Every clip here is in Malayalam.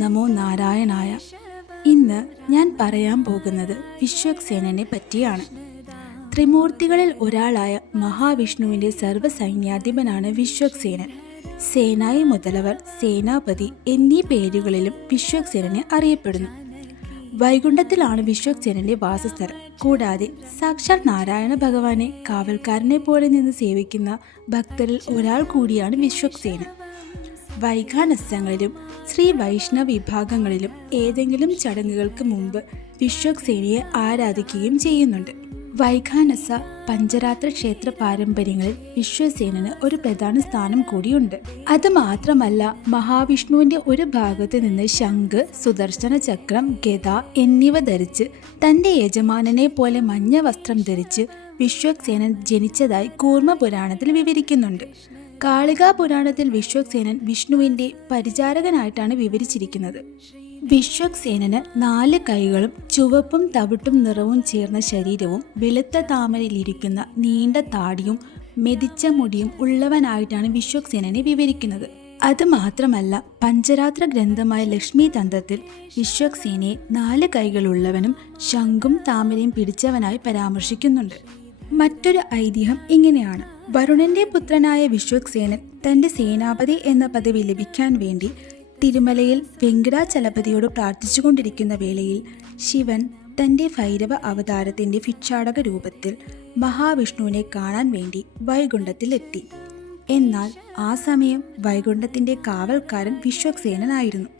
നമോ നാരായണായ. ഇന്ന് ഞാൻ പറയാൻ പോകുന്നത് വിശ്വക്സേനനെ പറ്റിയാണ്. ത്രിമൂർത്തികളിൽ ഒരാളായ മഹാവിഷ്ണുവിൻ്റെ സർവ്വസൈന്യാധിപനാണ് വിശ്വക്സേനൻ. സേനായി മുതലവർ, സേനാപതി എന്നീ പേരുകളിലും വിശ്വക്സേനനെ അറിയപ്പെടുന്നു. വൈകുണ്ഠത്തിലാണ് വിശ്വക്സേനന്റെ വാസസ്ഥലം. കൂടാതെ സാക്ഷാൽ നാരായണ ഭഗവാനെ കാവൽക്കാരനെ പോലെ നിന്ന് സേവിക്കുന്ന ഭക്തരിൽ ഒരാൾ കൂടിയാണ് വിശ്വക്സേനൻ. വൈഖാനസങ്ങളിലും ശ്രീ വൈഷ്ണവ വിഭാഗങ്ങളിലും ഏതെങ്കിലും ചടങ്ങുകൾക്ക് മുമ്പ് വിശ്വക്സേനയെ ആരാധിക്കുകയും ചെയ്യുന്നുണ്ട്. വൈഖാനസ, പഞ്ചരാത്ര ക്ഷേത്ര പാരമ്പര്യങ്ങളിൽ വിശ്വക്സേനന് ഒരു പ്രധാന സ്ഥാനം കൂടിയുണ്ട്. അത് മാത്രമല്ല, മഹാവിഷ്ണുവിന്റെ ഒരു ഭാഗത്ത് നിന്ന് ശംഖ്, സുദർശന ചക്രം, ഗദ എന്നിവ ധരിച്ച് തന്റെ യജമാനനെ പോലെ മഞ്ഞ വസ്ത്രം ധരിച്ച് വിശ്വക്സേനൻ ജനിച്ചതായി കൂർമ്മ പുരാണത്തിൽ വിവരിക്കുന്നുണ്ട്. കാളികാ പുരാണത്തിൽ വിശ്വക്സേനൻ വിഷ്ണുവിന്റെ പരിചാരകനായിട്ടാണ് വിവരിച്ചിരിക്കുന്നത്. വിശ്വക്സേനന് 4 കൈകളും ചുവപ്പും തവിട്ടും നിറവും ചേർന്ന ശരീരവും വെളുത്ത താമരയിലിരിക്കുന്ന നീണ്ട താടിയും മെതിച്ച മുടിയും ഉള്ളവനായിട്ടാണ് വിശ്വക്സേനനെ വിവരിക്കുന്നത്. അത് മാത്രമല്ല, പഞ്ചരാത്ര ഗ്രന്ഥമായ ലക്ഷ്മി തന്ത്രത്തിൽ വിശ്വക്സേനയെ 4 കൈകളുള്ളവനും ശംഖും താമരയും പിടിച്ചവനായി പരാമർശിക്കുന്നുണ്ട്. മറ്റൊരു ഐതിഹ്യം ഇങ്ങനെയാണ്. വരുണന്റെ പുത്രനായ വിശ്വക്സേനൻ തന്റെ സേനാപതി എന്ന പദവി ലഭിക്കാൻ വേണ്ടി തിരുമലയിൽ വെങ്കടാചലപതിയോട് പ്രാർത്ഥിച്ചുകൊണ്ടിരിക്കുന്ന വേളയിൽ ശിവൻ തന്റെ ഭൈരവ അവതാരത്തിന്റെ ഭിക്ഷാടക രൂപത്തിൽ മഹാവിഷ്ണുവിനെ കാണാൻ വേണ്ടി വൈകുണ്ഠത്തിലെത്തി. എന്നാൽ ആ സമയം വൈകുണ്ഠത്തിന്റെ കാവൽക്കാരൻ വിശ്വക്സേനനായിരുന്നു.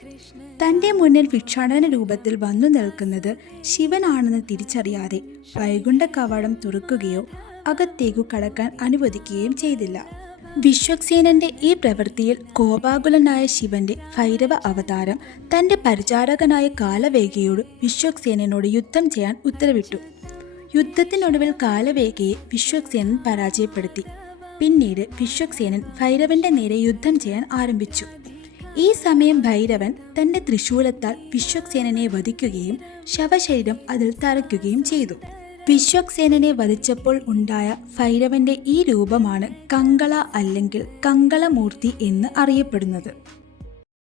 തന്റെ മുന്നിൽ ഭിക്ഷാടന രൂപത്തിൽ വന്നു നിൽക്കുന്നത് ശിവനാണെന്ന് തിരിച്ചറിയാതെ വൈകുണ്ഠ കവാടം തുറക്കുകയോ അകത്തേക്കു കടക്കാൻ അനുവദിക്കുകയും ചെയ്തില്ല. വിശ്വക്സേനന്റെ ഈ പ്രവൃത്തിയിൽ കോപാകുലനായ ശിവന്റെ ഭൈരവ അവതാരം തന്റെ പരിചാരകനായ കാലവേഗയോട് വിശ്വക്സേനനോട് യുദ്ധം ചെയ്യാൻ ഉത്തരവിട്ടു. യുദ്ധത്തിനൊടുവിൽ കാലവേഗയെ വിശ്വക്സേനൻ പരാജയപ്പെടുത്തി. പിന്നീട് വിശ്വക്സേനൻ ഭൈരവന്റെ നേരെ യുദ്ധം ചെയ്യാൻ ആരംഭിച്ചു. ഈ സമയം ഭൈരവൻ തന്റെ ത്രിശൂലത്താൽ വിശ്വക്സേനനെ വധിക്കുകയും ശവശരീരം അതിൽ തറയ്ക്കുകയും ചെയ്തു. വിശ്വക്സേനനെ വധിച്ചപ്പോൾ ഉണ്ടായ ഭൈരവന്റെ ഈ രൂപമാണ് കങ്കള അല്ലെങ്കിൽ കങ്കളമൂർത്തി എന്ന് അറിയപ്പെടുന്നത്.